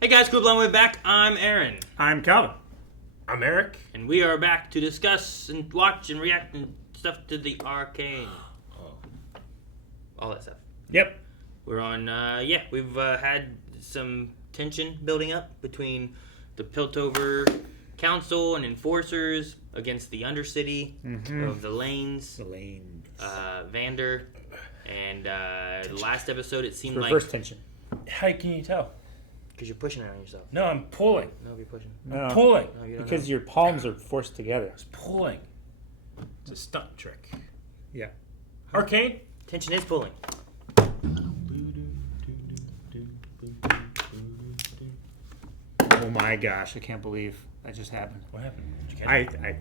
Hey guys, cool blonde way back. I'm Aaron. I'm Calvin. I'm Eric. And we are back to discuss and watch and react and stuff to the Arcane. All that stuff. Yep. We're on, we've had some tension building up between the Piltover Council and Enforcers against the Undercity of the Lanes. The Lanes. Vander. And the last episode it seemed Reverse tension. How can you tell? Because you're pushing it on yourself. No, I'm pulling. No, you're pushing. No. Pulling. No, you don't Because know. your palms are forced together. It's pulling. It's a stunt trick. Yeah. Arcane? Tension is pulling. Oh my gosh, I can't believe that just happened. What happened? Did you catch it? I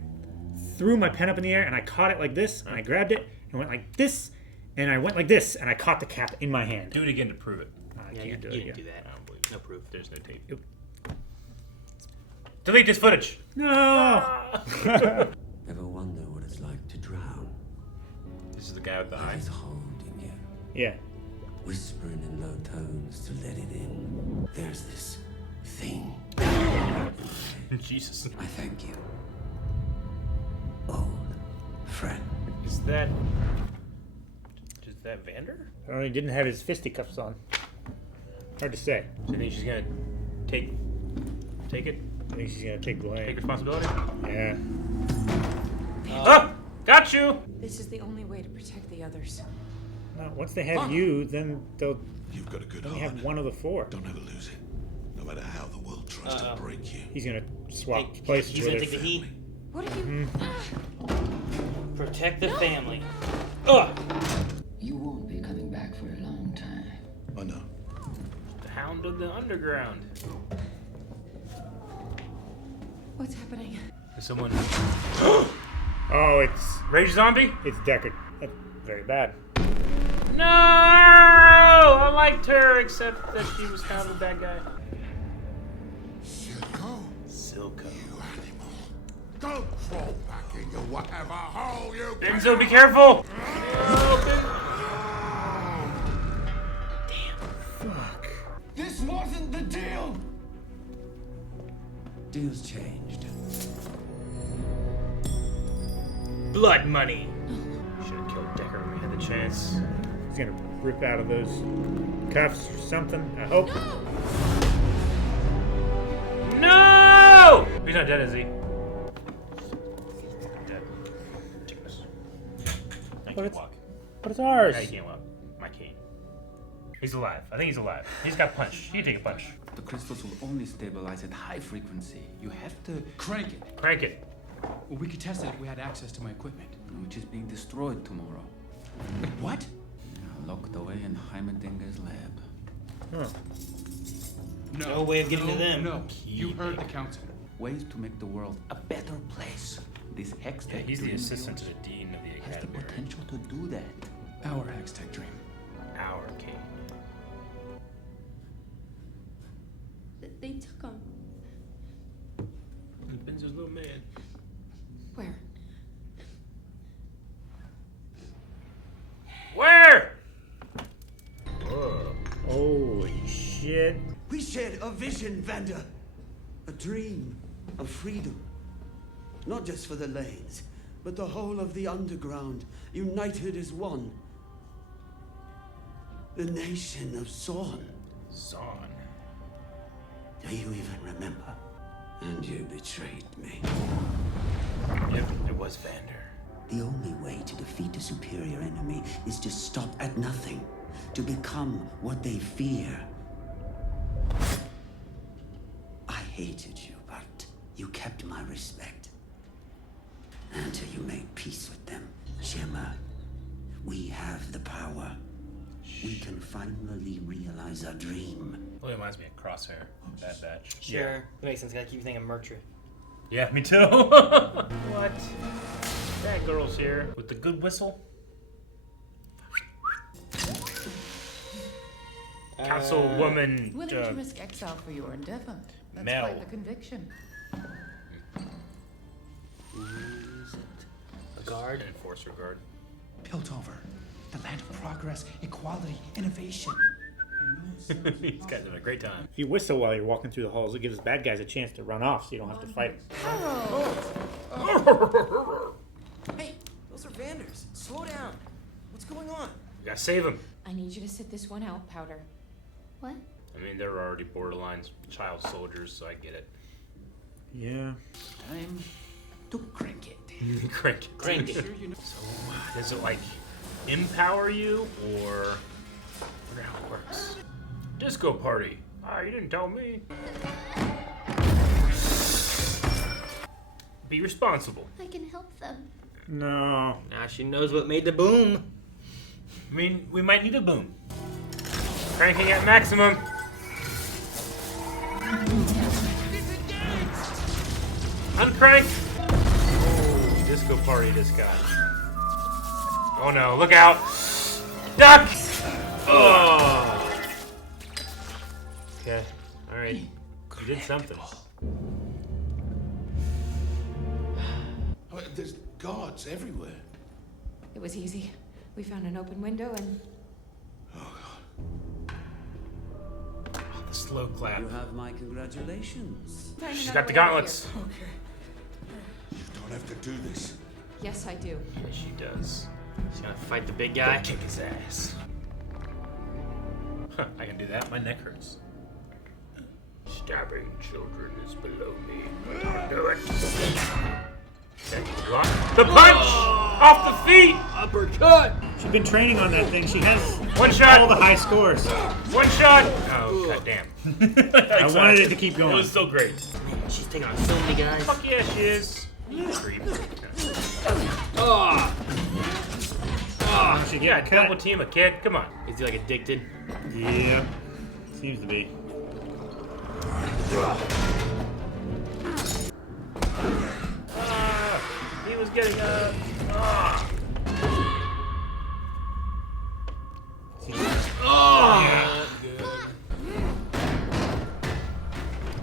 threw my pen up in the air and I caught it like this and I grabbed it and went like this and I went like this and I caught the cap in my hand. Do it again to prove it. I Yeah, can't you do it didn't again. do that. I don't believe it. No proof. There's no tape. Yep. Delete this footage. No! Ever wonder what it's like to drown? This is the guy with the It eye. is holding you, Yeah. whispering in low tones to let it in. There's this thing. Jesus. I thank you, old friend. Is that Vander? Oh, he didn't have his fisticuffs on. Hard to say. So you think she's gonna take it? I think she's gonna take Take blame. responsibility? Yeah. Oh! Got you! This is the only way to protect the others. No, once they have you, then they'll You've got a good only heart. have one of the four. Don't ever lose it. No matter how the world tries to break you. He's gonna swap Take- places he's with gonna her. take the heat. What have you... Protect the family. Ugh! You won't be coming back for a long time. I know. The Hound of the Underground. What's happening? Is someone Oh, it's Rage Zombie? Deckard. That's very bad. No! I liked her, except that she was kind of a bad guy. Silco, Silco. you animal. Don't crawl back into whatever hole you Enzo, be careful! Fuck. This wasn't the deal! Deals changed. Blood money. Should have killed Decker when we had the chance. He's gonna rip out of those cuffs or something. I hope. No! He's not dead, is he? Dead. Ridiculous. I But can't it's walk. But it's ours. Yeah, he can't walk. I can't. He's alive. I think he's alive. He's got punch. He can take a punch. The crystals will only stabilize at high frequency. You have to crank it. Crank it. Well, we could test it if we had access to my equipment, which is being destroyed tomorrow. Wait, what? Locked away in Heimerdinger's lab. Huh. No way of getting to them. No, you heard the council. Ways to make the world a better place. This Hextech Yeah, he's the dream assistant of to the dean of the yours has the academy. Right? potential to do that. Our Hextech dream. Our king. They took him. Benzo's little man. Where? Where? Whoa. Holy shit. We shared a vision, Vander. A dream of freedom. Not just for the lanes, but the whole of the underground, united as one. The nation of Zorn. Zon. Do you even remember? And you betrayed me. Yep, it was Vander. The only way to defeat a superior enemy is to stop at nothing, to become what they fear. I hated you, but you kept my respect. Until you made peace with them. Shimmer, we have the power. We can finally realize our dream. Well, it reminds me of Crosshair. Bad Batch. Sure. That makes sense. Gotta keep thinking Mercury. Yeah, me too. What? That girl's here with the good whistle. Councilwoman. Willing to risk exile for your endeavor. That's Mel. quite the conviction. Who is it? A guard? Enforcer guard. Piltover, the land of progress, equality, innovation. These guys having a great time. If you whistle while you're walking through the halls, it gives bad guys a chance to run off, so you don't have to fight them. Hey, those are Vanders. Slow down. What's going on? We gotta save them. I need you to sit this one out, Powder. What? I mean, they're already borderline child soldiers, so I get it. Yeah. Time to crank it. Crank it. Crank it. So, does it like empower you, or I wonder how it works? Disco party. Ah, you didn't tell me. Be responsible. I can help them. No. Now she knows what made the boom. I mean, we might need a boom. Cranking at maximum. Uncrank. Oh, disco party, this guy. Oh no, look out. Duck! Oh. Okay, alright. You did something. There's guards everywhere. It was easy. We found an open window and... The slow clap. You have my congratulations. Find She's another got the way out of gauntlets. here. You don't have to do this. Yes, I do. Yeah, she does. She's gonna fight the big guy. Kick his ass. Huh, I can do that. My neck hurts. Stabbing children is below me. I'll do it. Okay, block. The punch! Off the feet! Uppercut! She's been training on that thing. She has One shot! all the high scores. One shot! Oh, god damn. I wanted it to keep going. It was still great. Man, she's taking on so many guys. Fuck yeah, she is. Creep. Oh! Oh! She Yeah, get double cut. team a kid. Come on. Is he like addicted? Yeah. Seems to be. He was getting Ah. Oh!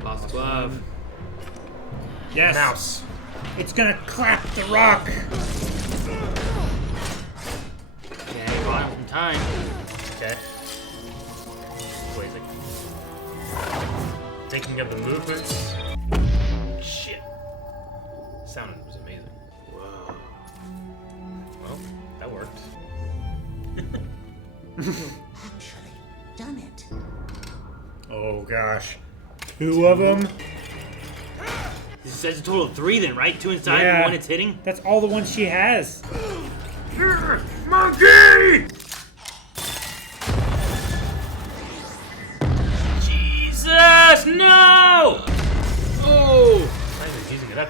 Lost the glove. Yes. Mouse. It's gonna clap the rock. Okay, bought him some time. Okay. Wait a second. Thinking of the movements. Shit. Sound was amazing. Whoa. Well, that worked. Actually, done it. Oh gosh. 2 of them. This says a total of 3 then, right? 2 inside and Yeah. 1 it's hitting? That's all the ones she has. Monkey! Jesus, no! Oh! Not even using it up.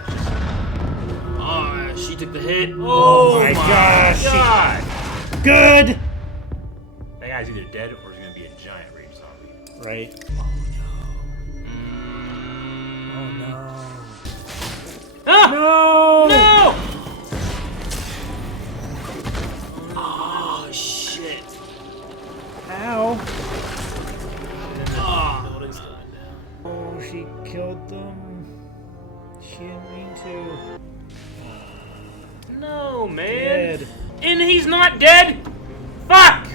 Oh, she took the hit. Oh my gosh. God! Good. That guy's either dead or he's gonna be a giant rage zombie. Right. Oh no. Ah! No. No! Oh, shit. Ow. Oh. Oh, she killed them. She didn't mean to. No, man. Dead. And he's not dead? Fuck!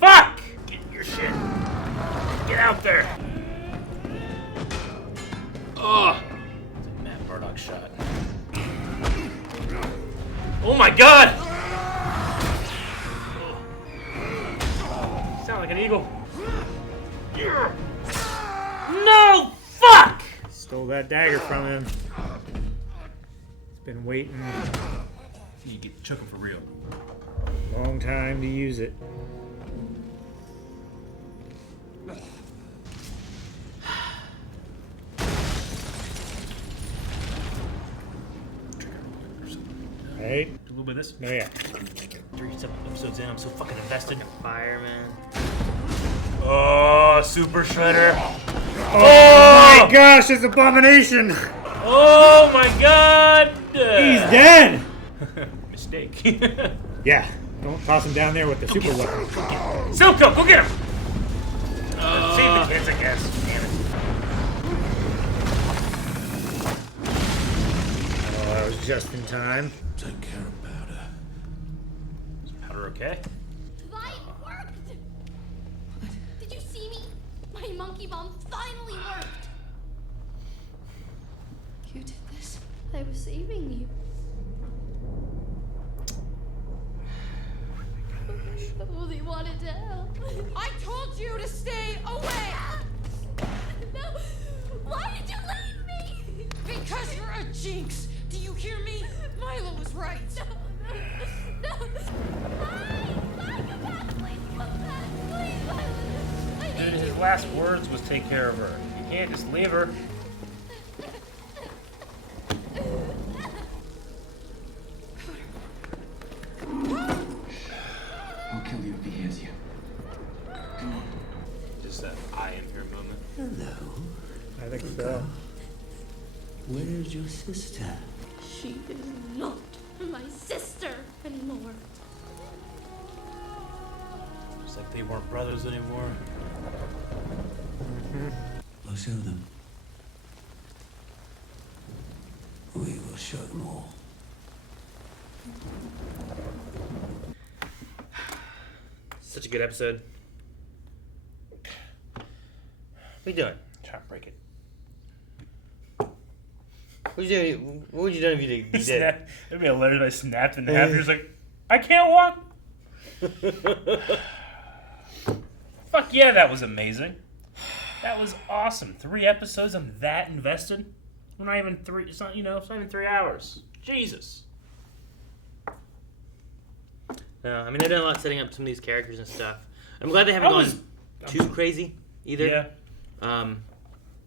Fuck! Get your shit. Get out there. Oh. It's a Matt Murdock shot. Oh my god! Sound like an eagle. Yeah. No! Fuck! Stole that dagger from him. He's been waiting You get chuckle for real. a long time to use it. Right? Do a little bit of this. Oh yeah. 3 episodes in, I'm so fucking invested. Fireman. Oh, Super Shredder. Oh my gosh, it's Abomination! Oh my god! He's dead! Mistake. Yeah. Don't toss him down there with the super weapon. Silco, go get him! Save the kids, I guess. Damn it. Oh, that was just in time. Take care of Powder. Is Powder okay? Light worked! monkey bomb finally worked. You did this. I was saving you. I only wanted to help. I told you to stay away! No! Why did you leave me? Because you're a jinx! Do you hear me? Milo was right! No! Bye! Come back! Please come back! Please, Milo! I Dude, need his you! last words was take care of her. You can't just leave her. I'll kill you if he hears you. Come on. Just that I am here moment. Hello. I think so. Where's your sister? She is not my sister anymore. It's like they weren't brothers anymore. We'll show them. We will show them all. Such a good episode. What are you doing? Try to break it. What would you do? What would you do if you did? There'd be a letter that I snapped in half. You're just like, I can't walk. Fuck yeah, that was amazing. That was awesome. 3 episodes. I'm that invested. We're not even 3. It's not. It's not even 3 hours. Jesus. No, I mean, they've done a lot setting up some of these characters and stuff. I'm glad they haven't gone too crazy either. Yeah.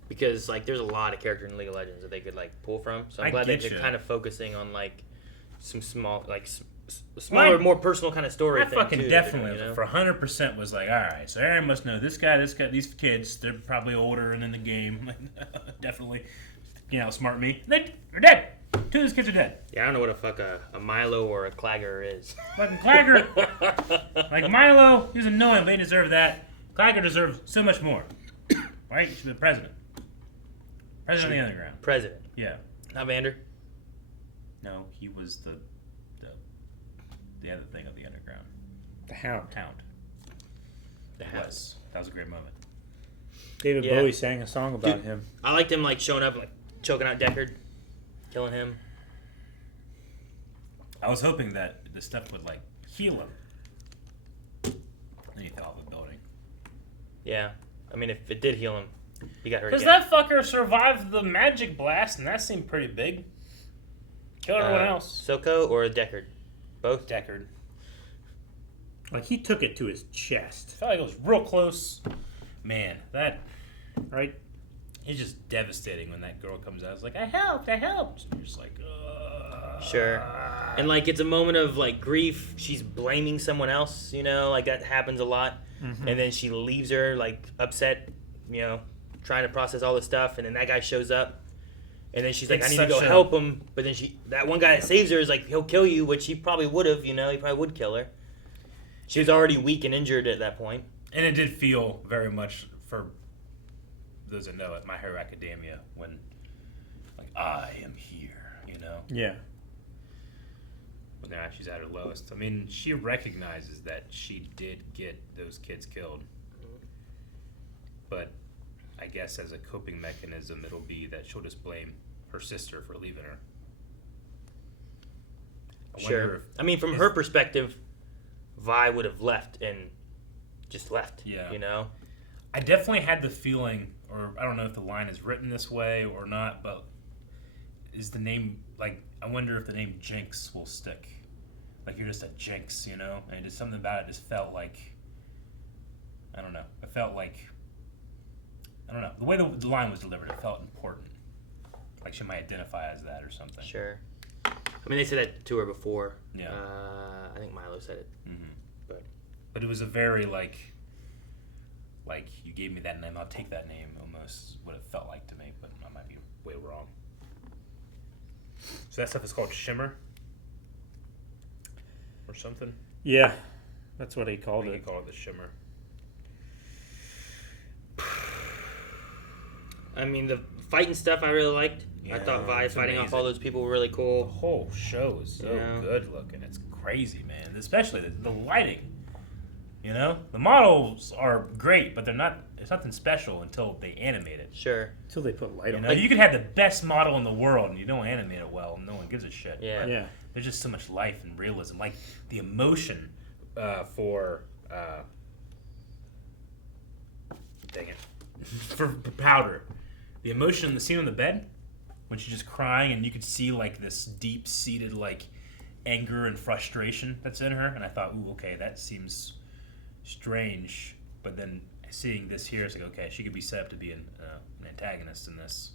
Because like, there's a lot of characters in League of Legends that they could like pull from. So I'm glad they're kind of focusing on like some small, like smaller, more personal kind of story. I thing fucking too, definitely for 100% was like, all right, so Aaron must know this guy, these kids. They're probably older and in the game. Definitely, smart me. They're dead. 2 of those kids are dead. Yeah, I don't know what a fuck a Milo or a Clagger is. Fucking Clagger. Like Milo, he was annoying, but he deserved that. Clagger deserves so much more. Right? He should be the president. President of the Underground. President. Yeah. Not Vander. No, he was the other thing of the Underground. The Hound. The Hound. House. That was a great moment. David Bowie sang a song about him. I liked him like showing up, like choking out Deckard, killing him. I was hoping that the stuff would like heal him. Then he fell off the building. Yeah, I mean, if it did heal him, he got hurt. Because that fucker survived the magic blast, and that seemed pretty big. Killed everyone else. Silco or Deckard? Both? Deckard. Like, he took it to his chest. I felt like it was real close. Man, that... Right? It's just devastating when that girl comes out. It's like, I helped. And you're just like, Sure. And, like, it's a moment of, like, grief. She's blaming someone else, like, that happens a lot. Mm-hmm. And then she leaves her, like, upset, trying to process all this stuff. And then that guy shows up. And then she's like, I need to go help him. But then that one guy that saves her is like, he'll kill you, which he probably would have, he probably would kill her. She was already weak and injured at that point. And it did feel very much, for those that know it, My Hero Academia, when, like, I am here, Yeah. But now she's at her lowest. I mean, she recognizes that she did get those kids killed. But I guess as a coping mechanism, it'll be that she'll just blame her sister for leaving her. Sure. I mean, from her perspective, Vi would have left and just left. Yeah. I definitely had the feeling, or I don't know if the line is written this way or not, but is the name, like, I wonder if the name Jinx will stick. Like, you're just a Jinx, And just something about it just felt like, I don't know. It felt like, I don't know. The way the line was delivered, it felt important. Like she might identify as that or something. Sure. I mean, they said that to her before. Yeah. I think Milo said it. Mm-hmm. But it was a very, like, you gave me that name, I'll take that name, almost what it felt like to me, but I might be way wrong. So that stuff is called Shimmer? Or something? Yeah. That's what he called it. He called it the Shimmer. I mean, the fighting stuff I really liked. Yeah, I thought Vi fighting amazing. off all those people were really cool. The whole show is so good looking. It's crazy, man. Especially the lighting. You know, the models are great, but they're not. It's nothing special until they animate it. Sure. Until they put light You on know, it. you could have the best model in the world, and you don't animate it well, and no one gives a shit. Yeah. But Yeah. there's just so much life and realism, like the emotion for. Dang it. For Powder, the emotion in the scene on the bed when she's just crying, and you could see like this deep-seated like anger and frustration that's in her, and I thought, ooh, okay, that seems strange. But then seeing this here, it's like, okay, she could be set up to be an antagonist in this.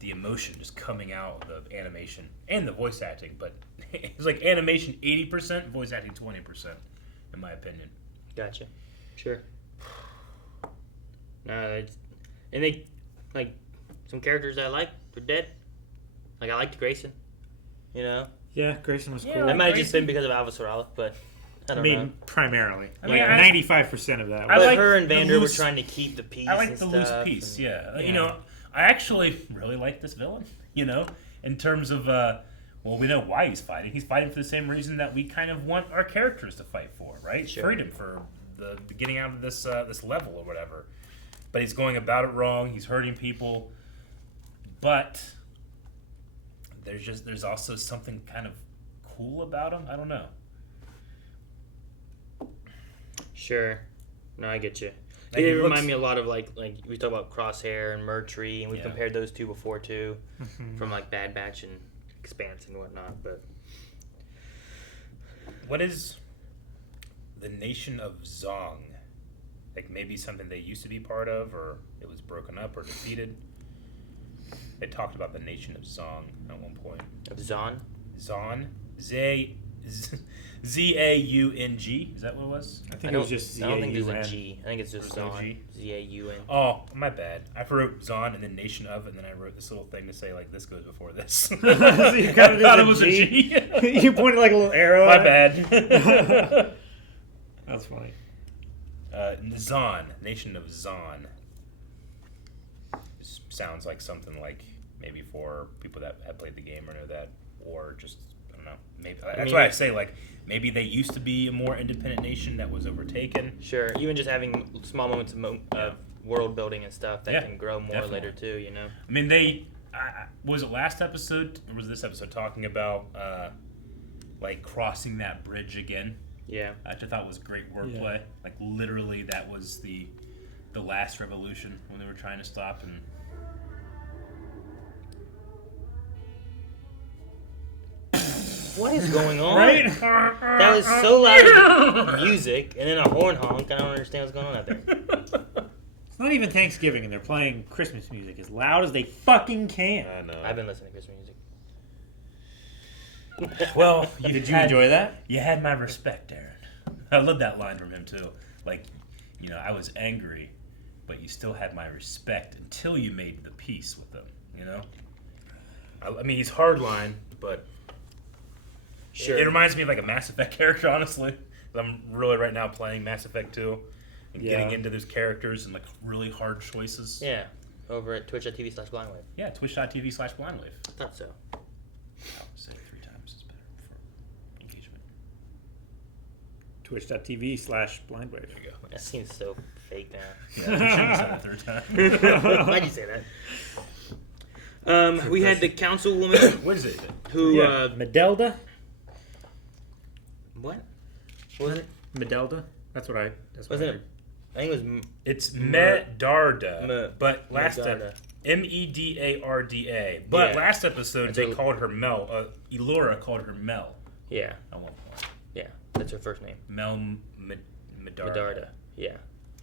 The emotion just coming out of the animation and the voice acting, but it's like animation 80%, voice acting 20%, in my opinion. Gotcha. Sure. And they, like, some characters I like are dead. Like, I liked Grayson, you know? Yeah, Grayson was Yeah, cool. That might have Grayson. just been because of Alva Sorala, but I I don't mean, know. primarily. I mean, Like, I- 95% of that. I But like her and the Vander loose- were trying to keep the peace. I like and the loose stuff, piece, and- yeah. Yeah. You know, I actually really like this villain, you know, in terms of, well, we know why he's fighting. He's fighting for the same reason that we kind of want our characters to fight for, right? Sure. Freedom for the getting out of this this level or whatever. But he's going about it wrong. He's hurting people. But there's also something kind of cool about him. I don't know. Sure. No, I get you. Like, It he remind looks- me a lot of like we talk about Crosshair and Murtry, and we Yeah. compared those two before too, from like Bad Batch and Expanse and whatnot. But What is the nation of Zong? Like maybe something they used to be part of, or it was broken up or defeated. They talked about the nation of Zong at one point. of Zon, Zon, Z-A-U-N-G. Is that what it was? I think it was just I don't think there's a Z-A-U-N. G. I think it's just There's no Zon. G? Z-A-U-N. Oh, my bad. I wrote Zon and then nation of, and then I wrote this little thing to say like this goes before this. So you I kinda thought did it was a G. You pointed like a little arrow My at it. bad. That's funny. Zon, nation of Zon. This sounds like something like maybe for people that have played the game or know that, or just I don't know. Maybe that's why I say like maybe they used to be a more independent nation that was overtaken. Sure. Even just having small moments of world building and stuff that Yeah, can grow more definitely. later too. You know. I mean, they was it last episode or was this episode talking about like crossing that bridge again? Yeah. Which I thought was great wordplay. Yeah. Like literally, that was the last revolution when they were trying to stop and. What is going on? Right? That was so loud with music, and then a horn honk. I don't understand what's going on out there. It's not even Thanksgiving, and they're playing Christmas music as loud as they fucking can. I know. I've been listening to Christmas music. Well, Did you enjoy that? You had my respect, Aaron. I love that line from him too. Like, you know, I was angry, but you still had my respect until you made the peace with them. You know. I mean, he's hardline, but Sure. it reminds me of like a Mass Effect character, honestly. I'm really right now playing Mass Effect 2 and getting into those characters and like really hard choices. Yeah. Over at twitch.tv/blindwave. Yeah, twitch.tv/blindwave. I thought so. I would say 3 times is better for engagement. Twitch.tv/blindwave. There you go. That seems so fake now. Yeah, you shouldn't have said it a third time. Why'd you say that? We had the councilwoman What is it? who. Medelda? What? What was it? Medelda? That's what I Wasn't heard. it? I think it was. It's Medarda, but last Medarda. Medarda. But Yeah. last episode they Until- called her Mel. Elora called her Mel Yeah. at one point. Yeah. That's her first name. Mel Medarda. Medarda. Yeah.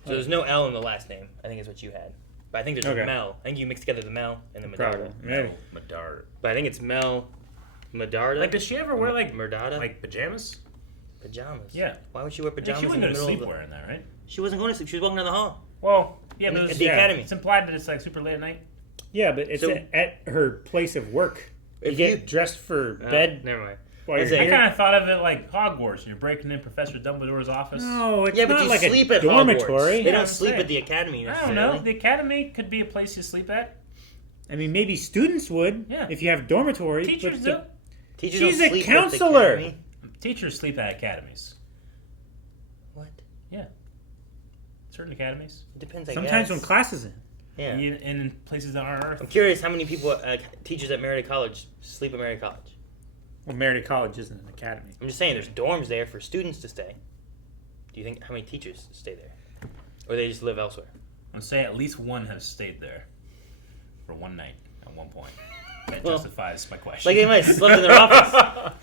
So there's no L in the last name. I think is what you had. But I think there's Okay. a Mel. I think you mixed together the Mel and the Medarda. Probably. Maybe. Medarda. But I think it's Mel Medarda. Like, does she ever wear like Merdada? like pajamas? Pajamas. Yeah. Why would she wear I mean, pajamas she in wouldn't the go to middle sleep of the... wearing that, right? She wasn't going to sleep. She was walking down the hall. Well, yeah, but At the academy. It's implied that it's like super late at night. Yeah, but it's So- at her place of work. You If get you- dressed for bed. Never mind. While That's you're it. I here. kind of thought of it like Hogwarts. You're breaking in Professor Dumbledore's office. No, it's Yeah, but not you like sleep a at dormitory. Hogwarts. They Yeah, don't sleep same. at the academy I don't necessarily. know. The academy could be a place you sleep at. I mean, maybe students would Yeah. if you have dormitories. Teachers but do. Teachers She's don't a sleep at the counselor. academy. Teachers sleep at academies. Yeah. Certain academies. It depends, I Sometimes guess. when class is in. Yeah. And in places that aren't Earth. I'm curious how many people, teachers at Marietta College, sleep at Marietta College. Well, Marietta College isn't an academy. I'm just saying, there's dorms there for students to stay. Do you think how many teachers stay there, or they just live elsewhere? I'm saying at least one has stayed there for one night at one point. That Well, justifies my question. Like they might have slept in their office.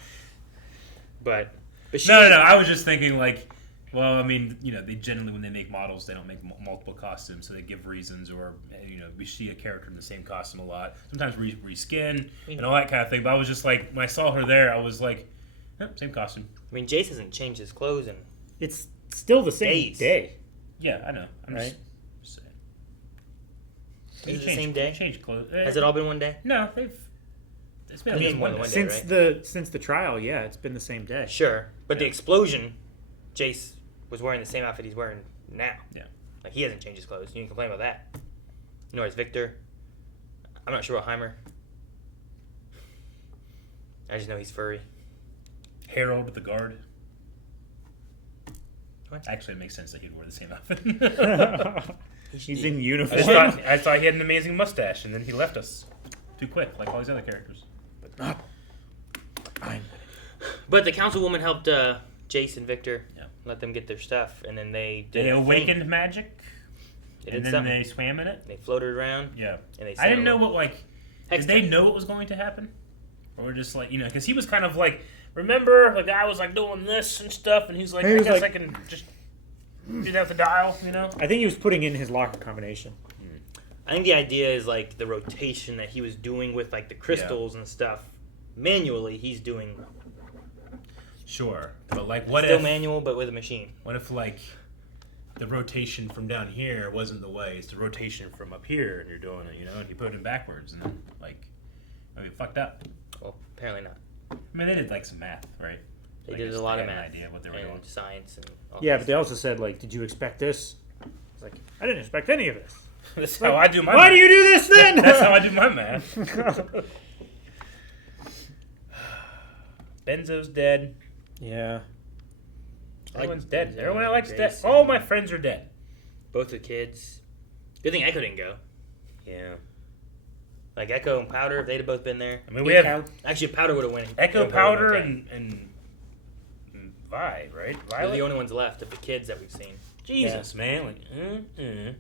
But she, No. I was just thinking like, well, I mean, they generally when they make models, they don't make multiple costumes, so they give reasons, or we see a character in the same costume a lot. Sometimes reskin and all that kind of thing. But I was just like, when I saw her there, I was like, same costume. I mean, Jace hasn't changed his clothes in. It's still the same Days. day. Yeah, I know. I'm Right? just saying. Is it the same day? Change clothes. Has it all been one day? No, it's been at I think least it's more one than day. one day. Since the trial, yeah, it's been the same day. Sure, but the Yeah. explosion, Jace was wearing the same outfit he's wearing now. Yeah. Like he hasn't changed his clothes. You can complain about that. Nor is Victor. I'm not sure about Heimer. I just know he's furry. Harold the guard. What? Actually, it makes sense that he'd wear the same outfit. He's in I uniform. just thought he had an amazing mustache, and then he left us too quick, like all these other characters. But not mine. But the councilwoman helped Jace and Victor, Yeah. let them get their stuff, and then they did They a thing. awakened magic, They and did then something. they swam in it. They floated around. Yeah. And they I didn't sent know a what, like, did they Hextech. know what was going to happen? Or were just like, because he was kind of like, remember, the guy was like doing this and stuff, and he's like, He I was guess like- I can just do that with the dial, I think he was putting in his locker combination. I think the idea is like the rotation that he was doing with like the crystals and stuff. Manually, he's doing Sure. But, like, what still if, manual, but with a machine. what if, like, the rotation from down here wasn't the way, it's the rotation from up here, and you're doing it, and you put it backwards, and then, like, maybe it fucked up. Well, apparently not. I mean, they did, like, some math, right? They I did guess a lot they of had math an idea what they were doing. and science and all Yeah, that but they also said, like, did you expect this? It's like, I didn't expect any of this. That's how I do my Why math. do you do this then? That's how I do my math. Benzo's dead. Yeah. Everyone's dead. Benzo, Everyone I like's dead. Jason. All my friends are dead. Both the kids. Good thing Echo didn't go. Yeah. Like Echo and Powder, if they'd have both been there. I mean, we have Actually, Powder would have won. Echo, would've Powder, won, okay. and Vi, right? They're Violet? the only ones left of the kids that we've seen. Jesus, man. Like,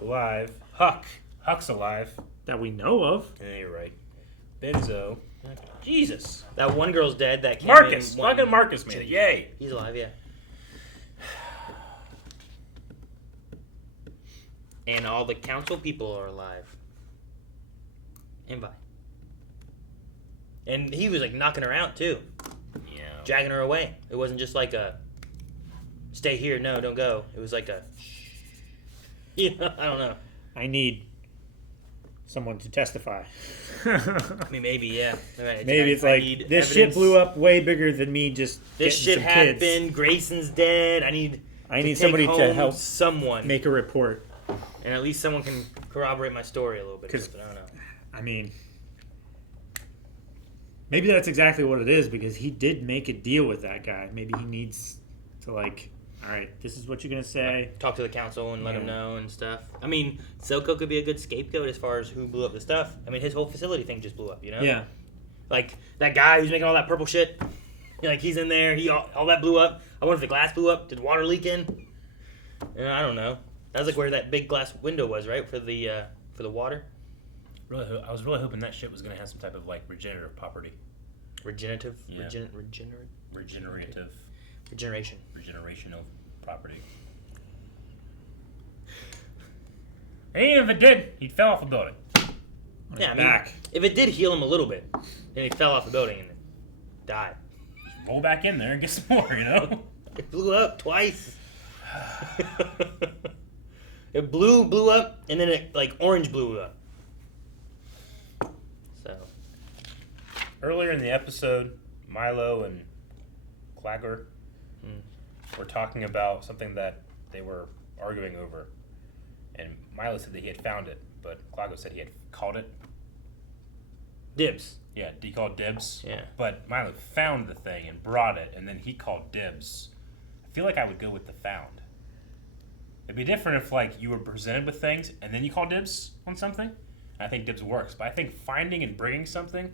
alive. Huck. Huck's alive. That we know of. Yeah, you're right. Benzo. Jesus. That one girl's dead. That came Marcus. in one- Fucking Marcus made it. Yay. He's alive, yeah. And all the council people are alive. And Vi. And he was like knocking her out too, Yeah. dragging her away. It wasn't just like a stay here, no, don't go. It was like a yeah, I don't know. I need someone to testify. I mean, maybe, yeah. Maybe it's I like, need this shit evidence. blew up way bigger than me just This getting shit some happened. kids. Grayson's dead. I need need take somebody to home help someone, make a report. and at least someone can corroborate my story a little bit. 'Cause- I don't know. I mean, maybe that's exactly what it is, because he did make a deal with that guy. Maybe he needs to, like, all right, this is what you're going to say. Talk to the council and let them Yeah. know and stuff. I mean, Silco could be a good scapegoat as far as who blew up the stuff. I mean, his whole facility thing just blew up, Yeah. Like, that guy who's making all that purple shit, like, he's in there, all that blew up. I wonder if the glass blew up. Did water leak in? I don't know. That was like where that big glass window was, right? For the water? I was really hoping that shit was going to have some type of, like, regenerative property. Regenerative? Yeah. Regenerative. Regeneration. Regeneration. Regenerational property. And even if it did, he'd fell off a building. Yeah, I mean, Back. if it did heal him a little bit, then he fell off the building and died. Roll back in there and get some more, It blew up twice. It blew up, and then it, like, orange blew up. So, Earlier in the episode, Milo and Clagger were talking about something that they were arguing over. And Milo said that he had found it, but Clagger said he had called it. dibs. Yeah, he called dibs. Yeah. But Milo found the thing and brought it, and then he called dibs. I feel like I would go with the found. It'd be different if like you were presented with things and then you call dibs on something. I think dibs works, but I think finding and bringing something.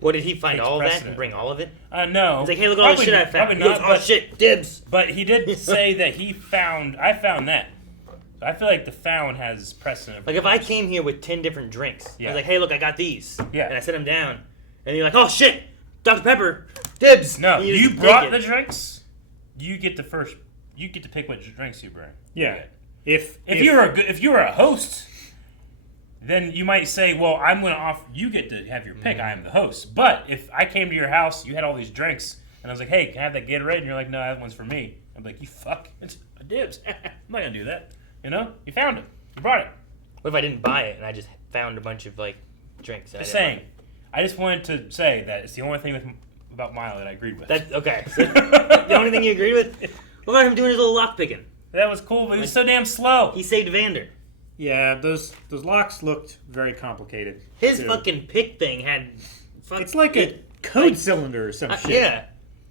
What did he find takes all of that precedent. and bring all of it? No. He's like, hey, look at all the shit I found. He goes, oh shit, dibs. But he did say that I found that. So I feel like the found has precedent. Like if I came here with 10 different drinks, I Yeah. was like, hey, look, I got these. Yeah. And I set them down. And you're like, oh shit, Dr. Pepper, dibs. No, And you just brought take the it. drinks. You get to pick what drinks you bring. Yeah. If you were a host, then you might say, well, I'm going to offer, you get to have your pick. I am the host. But if I came to your house, you had all these drinks, and I was like, hey, can I have that Gatorade? And you're like, no, that one's for me. I'm like, you fuck, it's a dibs. I'm not going to do that. You know? You found it. You brought it. What if I didn't buy it and I just found a bunch of like drinks? Just saying. I just wanted to say that it's the only thing about Milo that I agreed with. That's okay. So, the only thing you agreed with? What about him doing his little lock picking? That was cool, but he was so damn slow. He saved Vander. Yeah, those locks looked very complicated. His too. fucking pick thing had. It's like a code cylinder or some shit. Yeah,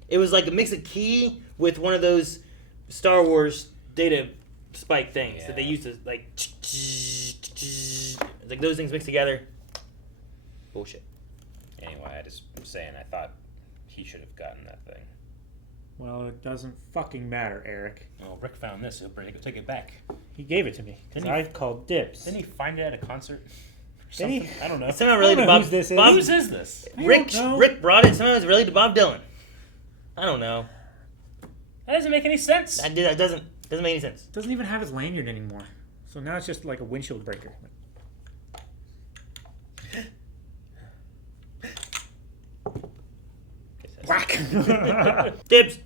it was like a mix of key with one of those Star Wars data spike things that they used to like. It's like those things mixed together. Bullshit. Anyway, I just was saying I thought he should have gotten that thing. Well, it doesn't fucking matter, Eric. Well, Rick found this. He'll take it back. He gave it to me because I called dibs. Didn't he find it at a concert? Did he? I don't know. It's somehow related to Bob. Whose this is. Bob, Whose is this? Rick brought it. Somehow it's related to Bob Dylan. I don't know. That doesn't make any sense. That doesn't make any sense. It doesn't even have his lanyard anymore. So now it's just like a windshield breaker. Whack! Dibs.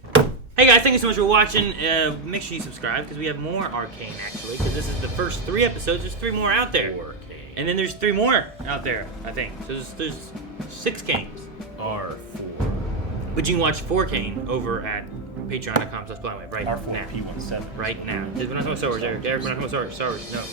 Hey guys, thank you so much for watching. Make sure you subscribe because we have more Arcane actually. Because this is the first 3 episodes. There's 3 more out there. And then there's 3 more out there, I think. So there's 6 Canes. R4. But you can watch 4 Kane over at patreon.com/blindwave right R4 now. P17. Right now. We're not talking about Star Wars, Eric. We're not talking about Star Wars. No.